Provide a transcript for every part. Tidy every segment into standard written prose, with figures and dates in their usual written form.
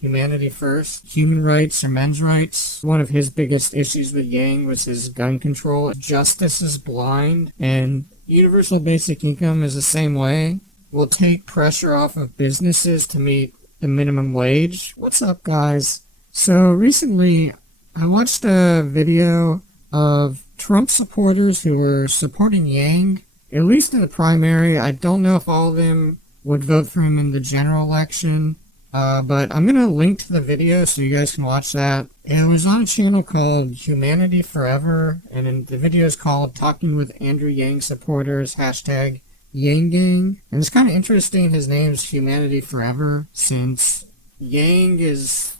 humanity first, human rights or men's rights. One of his biggest issues with Yang was his gun control. Justice is blind, and universal basic income is the same way. Will take pressure off of businesses to meet the minimum wage. What's up, guys? So recently, I watched a video of Trump supporters who were supporting Yang, at least in the primary. I don't know if all of them would vote for him in the general election. But I'm going to link to the video so you guys can watch that. It was on a channel called Humanity Forever, and the video is called Talking with Andrew Yang Supporters, hashtag Yang Gang. And it's kind of interesting his name's Humanity Forever, since Yang is,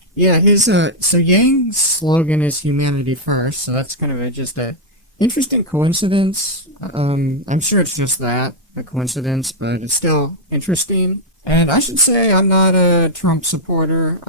so Yang's slogan is Humanity First, so that's kind of just a interesting coincidence. I'm sure it's just that, a coincidence, but it's still interesting. And I should say I'm not a Trump supporter.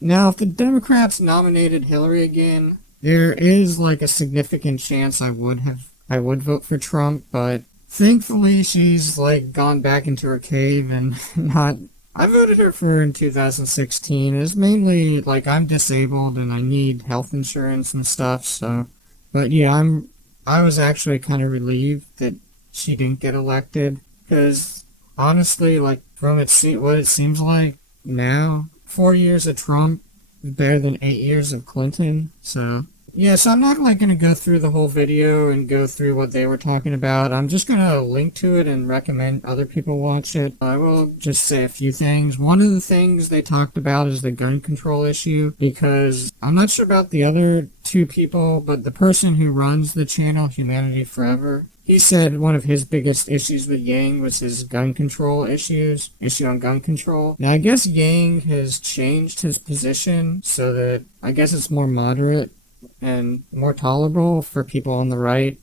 Now, if the Democrats nominated Hillary again, there is like a significant chance I would vote for Trump, but thankfully she's like gone back into her cave and not. I voted her for in 2016. It's mainly like I'm disabled and I need health insurance and stuff, so. But yeah, I was actually kind of relieved that she didn't get elected, because honestly, like, from what it seems like now, 4 years of Trump is better than 8 years of Clinton. So yeah, so I'm not like going to go through the whole video and go through what they were talking about. I'm just going to link to it and recommend other people watch it. I will just say a few things. One of the things they talked about is the gun control issue, because I'm not sure about the other two people, but the person who runs the channel, Humanity Forever, he said one of his biggest issues with Yang was his gun control issue on gun control. Now, I guess Yang has changed his position so that I guess it's more moderate and more tolerable for people on the right,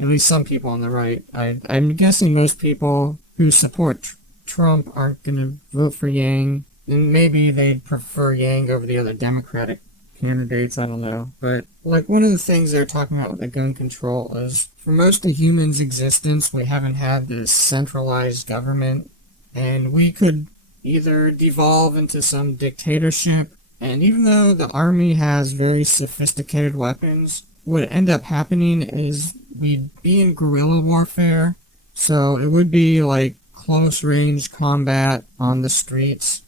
at least some people on the right. I'm guessing most people who support Trump aren't going to vote for Yang, and maybe they'd prefer Yang over the other Democratic candidates, I don't know. But like, one of the things they're talking about with the gun control is, for most of humans' existence, we haven't had this centralized government, and we could either devolve into some dictatorship. And even though the army has very sophisticated weapons, what would end up happening is we'd be in guerrilla warfare. So it would be like close range combat on the streets,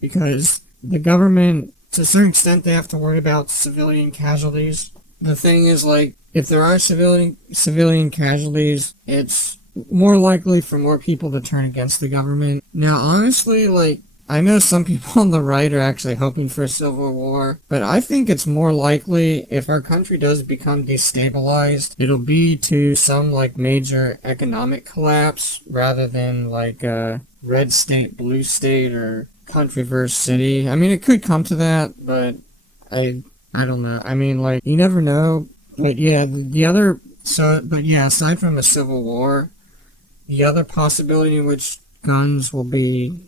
because the government, to a certain extent, they have to worry about civilian casualties. The thing is, like, if there are civilian casualties, it's more likely for more people to turn against the government. Now, honestly, like, I know some people on the right are actually hoping for a civil war, but I think it's more likely, if our country does become destabilized, it'll be to some like major economic collapse rather than like a red state, blue state, or country versus city. I mean, it could come to that, but I don't know. I mean, like, you never know. But yeah, aside from a civil war, the other possibility in which guns will be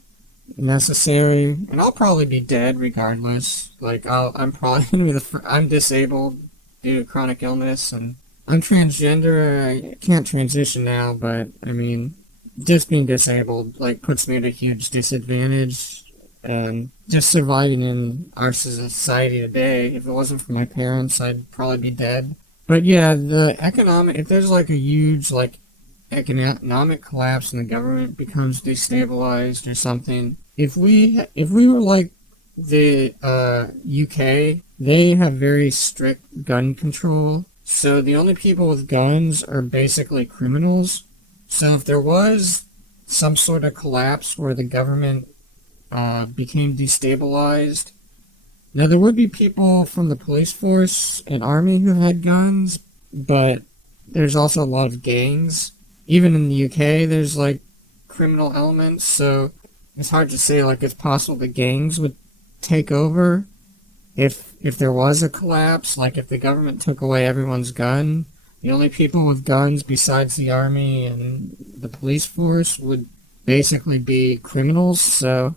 necessary, and I'll probably be dead regardless. Like, I'm probably gonna be I'm disabled due to chronic illness, and I'm transgender. I can't transition now, but I mean, just being disabled like puts me at a huge disadvantage, and just surviving in our society today, if it wasn't for my parents, I'd probably be dead. But yeah, if there's like a huge like economic collapse and the government becomes destabilized or something, if we were like the UK, they have very strict gun control, so the only people with guns are basically criminals. So if there was some sort of collapse where the government became destabilized, now there would be people from the police force and army who had guns, but there's also a lot of gangs. Even in the UK, there's like criminal elements, so it's hard to say like it's possible the gangs would take over if there was a collapse. Like, if the government took away everyone's gun, the only people with guns besides the army and the police force would basically be criminals. So,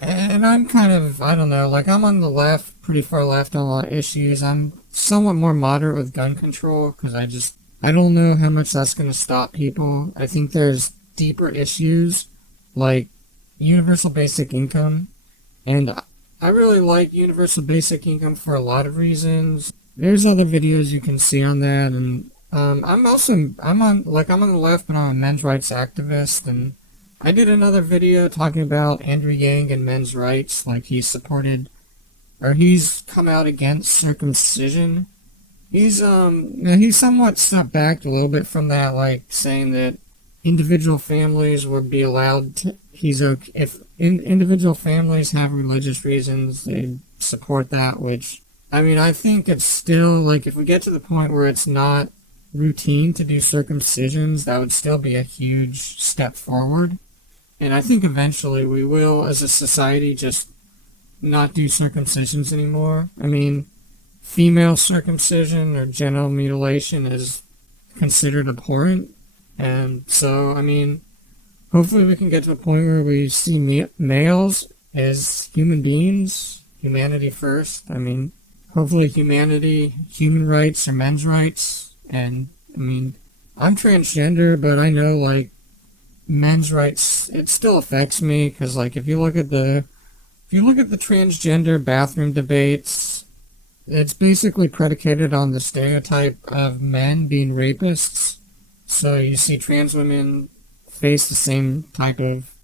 and I'm kind of, I don't know, like, I'm on the left, pretty far left on a lot of issues. I'm somewhat more moderate with gun control, because I don't know how much that's going to stop people. I think there's deeper issues, like universal basic income, and I really like universal basic income for a lot of reasons. There's other videos you can see on that, and I'm on the left, but I'm a men's rights activist, and I did another video talking about Andrew Yang and men's rights, like he's come out against circumcision. He's somewhat stepped back a little bit from that, like saying that individual families would be allowed to, if individual families have religious reasons, they support that, which, I mean, I think it's still, like, if we get to the point where it's not routine to do circumcisions, that would still be a huge step forward. And I think eventually we will, as a society, just not do circumcisions anymore. I mean, female circumcision or genital mutilation is considered abhorrent. And so, I mean, hopefully we can get to a point where we see males as human beings, humanity first. I mean, hopefully humanity, human rights, or men's rights. And, I mean, I'm transgender, but I know, like, men's rights, it still affects me, because, like, if you look at the transgender bathroom debates, it's basically predicated on the stereotype of men being rapists. So you see trans women face the same type of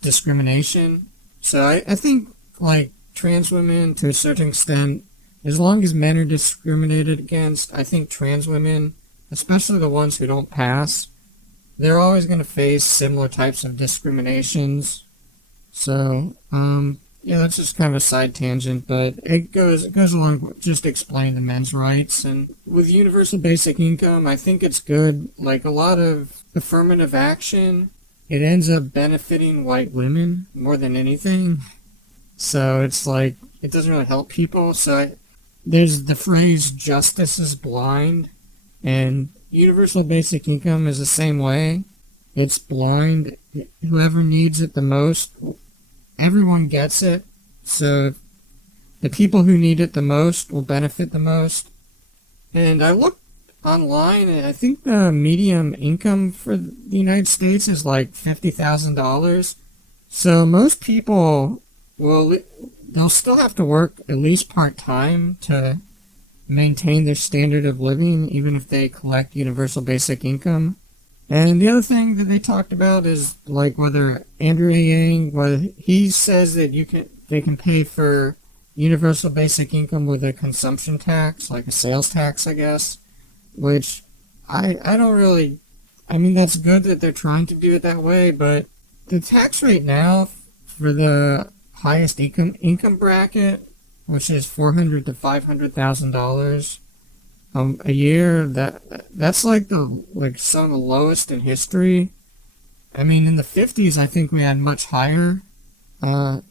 discrimination. So I think, like, trans women, to a certain extent, as long as men are discriminated against, I think trans women, especially the ones who don't pass, they're always going to face similar types of discriminations. So, yeah, that's just kind of a side tangent, but it goes along with just explaining the men's rights. And with universal basic income, I think it's good. Like, a lot of affirmative action, it ends up benefiting white women more than anything. So it's like, it doesn't really help people. So there's the phrase, justice is blind, and universal basic income is the same way. It's blind. Whoever needs it the most, everyone gets it. So the people who need it the most will benefit the most. And I looked online, and I think the median income for the United States is like $50,000. So most people they'll still have to work at least part-time to maintain their standard of living, even if they collect universal basic income. And the other thing that they talked about is, like, whether Andrew Yang, he says that they can pay for universal basic income with a consumption tax, like a sales tax, I guess, which I don't really, I mean, that's good that they're trying to do it that way, but the tax rate now for the highest income bracket, which is $400,000 to $500,000 a year, that's like some of the lowest in history. I mean, in the 50s, I think we had much higher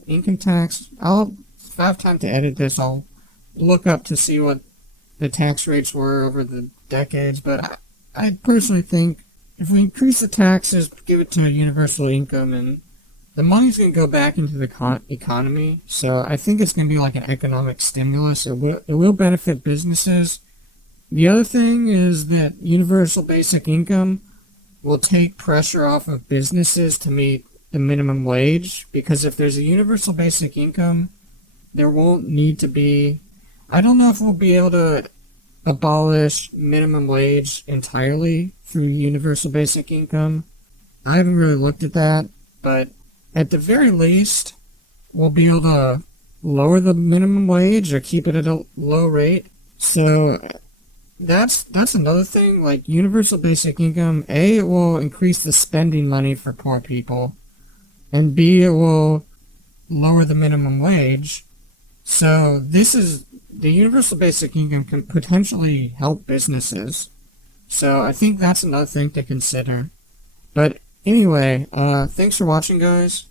income tax. If I have time to edit this, I'll look up to see what the tax rates were over the decades, but I personally think if we increase the taxes, give it to a universal income, and the money's going to go back into the economy. So I think it's going to be like an economic stimulus. It will benefit businesses. The other thing is that universal basic income will take pressure off of businesses to meet the minimum wage, because if there's a universal basic income, there won't need to be, I don't know if we'll be able to abolish minimum wage entirely through universal basic income. I haven't really looked at that, but at the very least, we'll be able to lower the minimum wage or keep it at a low rate. So that's another thing. Like, universal basic income, A, it will increase the spending money for poor people, and B, it will lower the minimum wage. So the universal basic income can potentially help businesses. So I think that's another thing to consider. But anyway, thanks for watching, guys.